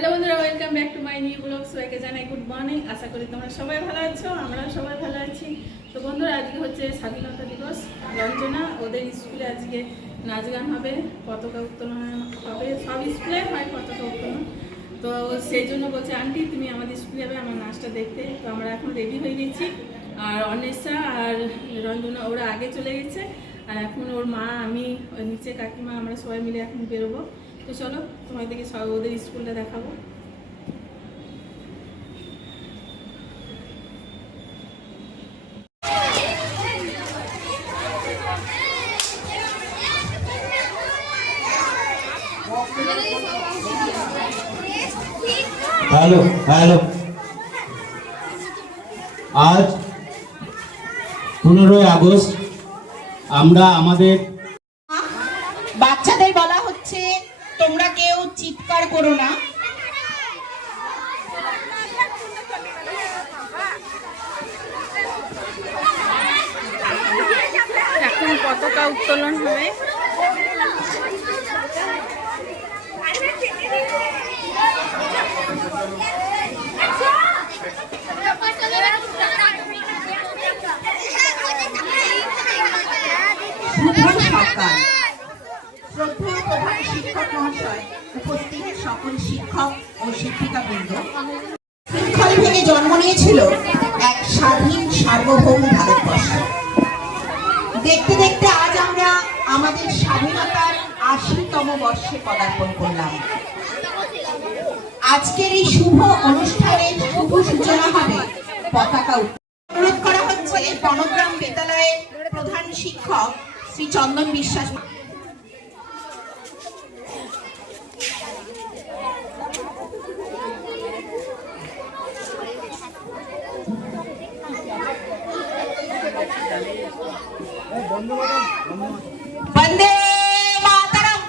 Hello বন্ধুরা, welcome back to my new blog. সবাইকে জানাই গুড মর্নিং। আশা করি তোমরা সবাই ভালো আছো, আমরাও সবাই ভালো আছি। তো বন্ধুরা, আজকে হচ্ছে স্বাধীনতা দিবস। রঞ্জনা ওদের স্কুলে আজকে নাচ গান হবে, পতাকা উত্তোলন হবে, সব স্কুলে হয় পতাকা উত্তোলন। তো সেই জন্য বলছে, আন্টি তুমি আমাদের স্কুলে যাবে আমার নাচটা দেখতে। তো আমরা এখন রেডি হয়ে গেছি, আর অন্বেষা আর রঞ্জনা ওরা আগে চলে গেছে, আর এখন ওর মা, আমি, নিচে কাকিমা, আমরা সবাই মিলে এখন বেরোবো। তো চলো তোমাদেরকে সব ওদের স্কুলটা দেখাবো। হ্যালো হ্যালো, আজ 15ই আগস্ট আমরা আমাদের বাচ্চাদের বলা হচ্ছে তোমরা কেউ চিৎকার করো না। এখন পতাকা উত্তোলন হবে। শ্রদ্ধেয় প্রধান শিক্ষক মহাশয়, উপস্থিত সকল শিক্ষক ও শিক্ষিকাবৃন্দ, শৃঙ্খল ভেঙে জন্ম নিয়েছিল এক স্বাধীন সার্বভৌম ভারতবর্ষ। দেখতে দেখতে আজ আমরা আমাদের স্বাধীনতার ৮০তম বর্ষে পদার্পণ করলাম। আজকের এই শুভ অনুষ্ঠানের শুভ সূচনা হবে পতাকা উত্তোলন। অনুরোধ করা হচ্ছে বনগ্রাম বিদ্যালয়ের প্রধান শিক্ষক শ্রী চন্দন বিশ্বাস। বন্দে মাতরম,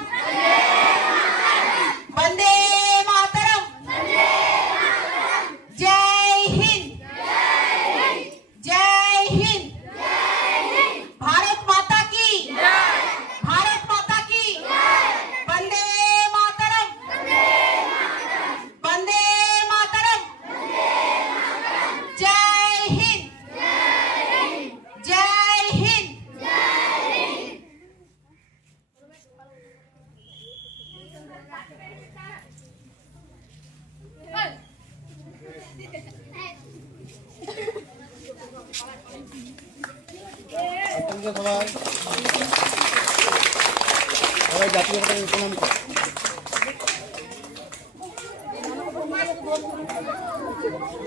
বন্দে মাতরম, জয় হিন্দ, জয় হিন্দ, ভারত মাতা কি, ভারত মাতা কি, বন্দে মাতরম, বন্দে মাতরম, জয় হিন্দ, জয় হিন্দ।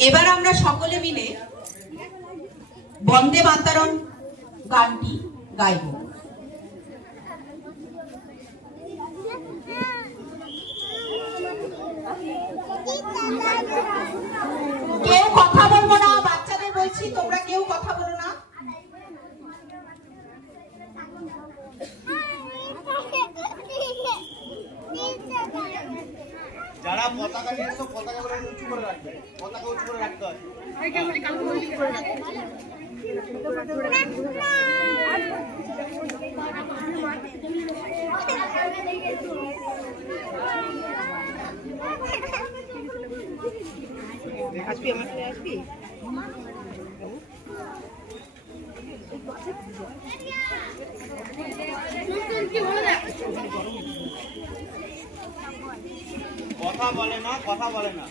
এবার আমরা সকলে মিলে বন্দে মাতরম গানটি গাইব। কেউ কথা বলবো না, বাচ্চাদের বলছি তোমরা কেউ কথা বলো না। যারা পতাকা নিয়ে এসো পতাকাগুলো উঁচু করে রাখবে, পতাকা উঁচু করে রাখতে হবে। আসবি আমার সাথে আসবি। কথা বলে না, কথা বলে না।